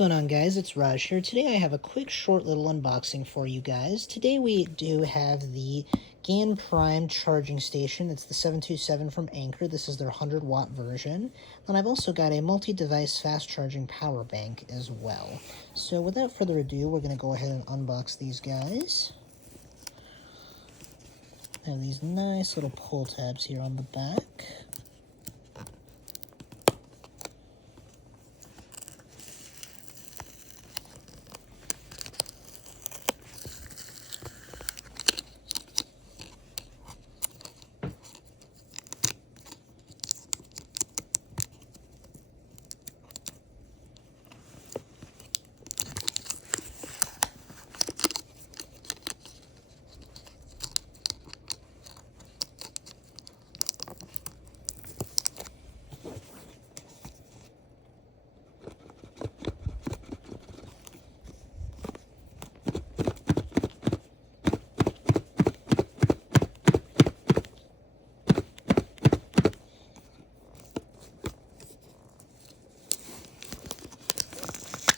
going on, guys? It's Raj here. Today I have a quick short little unboxing for you guys. Today we do have the GAN Prime charging station. It's the 727 from Anker. This is their 100-watt version. Then I've also got a multi-device fast charging power bank as well. So without further ado, we're going to go ahead and unbox these guys. I have these nice little pull tabs here on the back.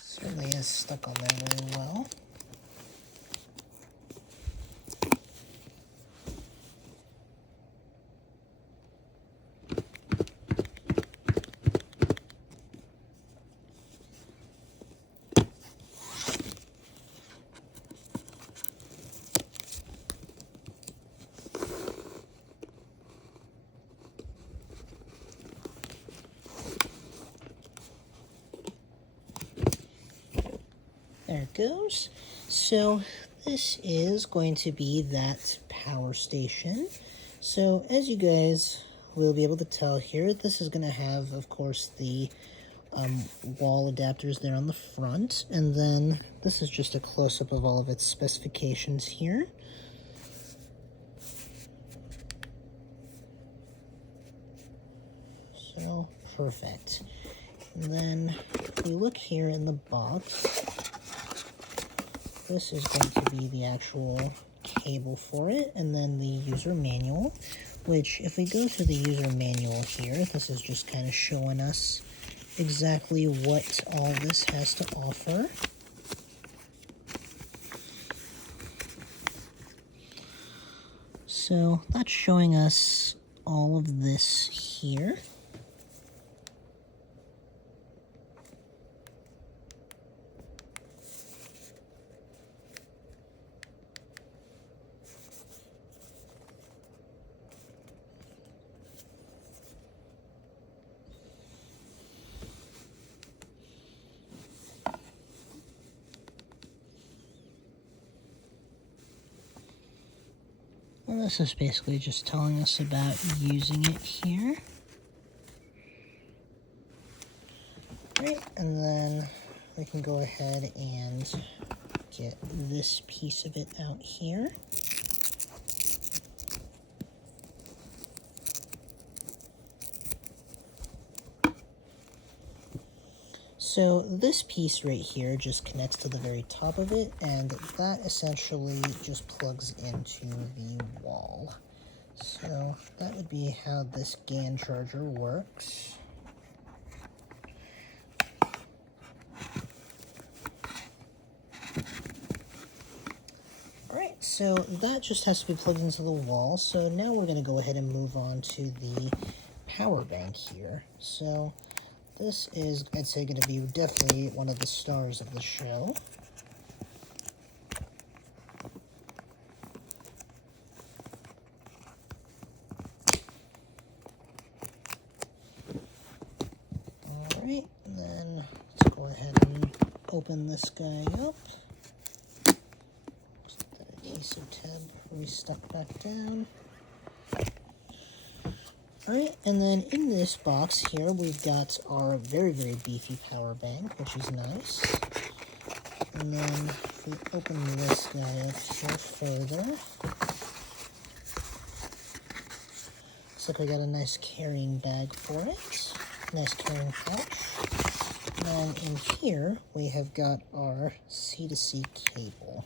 Certainly is stuck on there very well. There it goes. So this is going to be that power station. So as you guys will be able to tell here, this is going to have, of course, the wall adapters there on the front. And then this is just a close-up of all of its specifications here. So, perfect. And then if we look here in the box, this is going to be the actual cable for it, and then the user manual, which if we go to the user manual here, this is just kind of showing us exactly what all this has to offer. So that's showing us all of this here. And this is basically just telling us about using it here. Right, and then we can go ahead and get this piece of it out here. So this piece right here just connects to the very top of it, and that essentially just plugs into the wall. So that would be how this GAN charger works. Alright, so that just has to be plugged into the wall. So now we're going to go ahead and move on to the power bank here. So this is, I'd say, going to be definitely one of the stars of the show. Alright, and then let's go ahead and open this guy up. Just let that adhesive tab restuck back down. Alright, and then in this box here, we've got our very, very beefy power bank, which is nice. And then if we open this guy up here further, looks like we got a nice carrying bag for it. Nice carrying pouch. And then in here, we have got our C2C cable.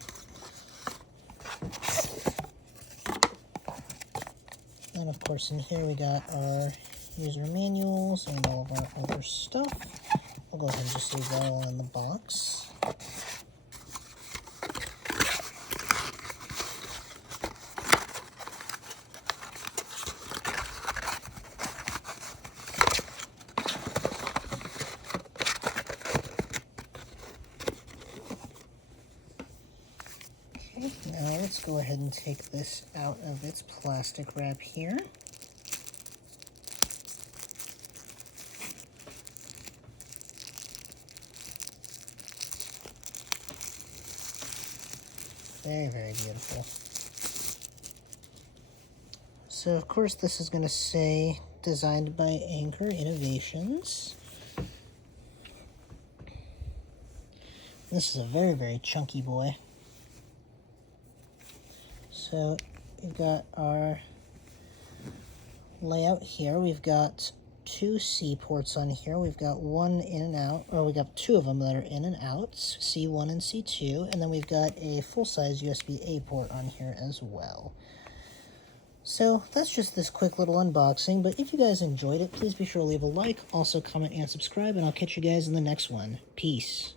And of course in here we got our user manuals and all of our other stuff, We'll go ahead and just leave that all in the box. Okay, now let's go ahead and take this out of its plastic wrap here. Very, very beautiful. So, of course, this is going to say, designed by Anker Innovations. This is a very, very chunky boy. So, we've got our layout here. We've got 2 C ports on here. We've got one in and out, or we got 2 of them that are in and out, C1 and C2, and then we've got a full-size USB-A port on here as well. So that's just this quick little unboxing, but if you guys enjoyed it, please be sure to leave a like, also comment and subscribe, and I'll catch you guys in the next one. Peace.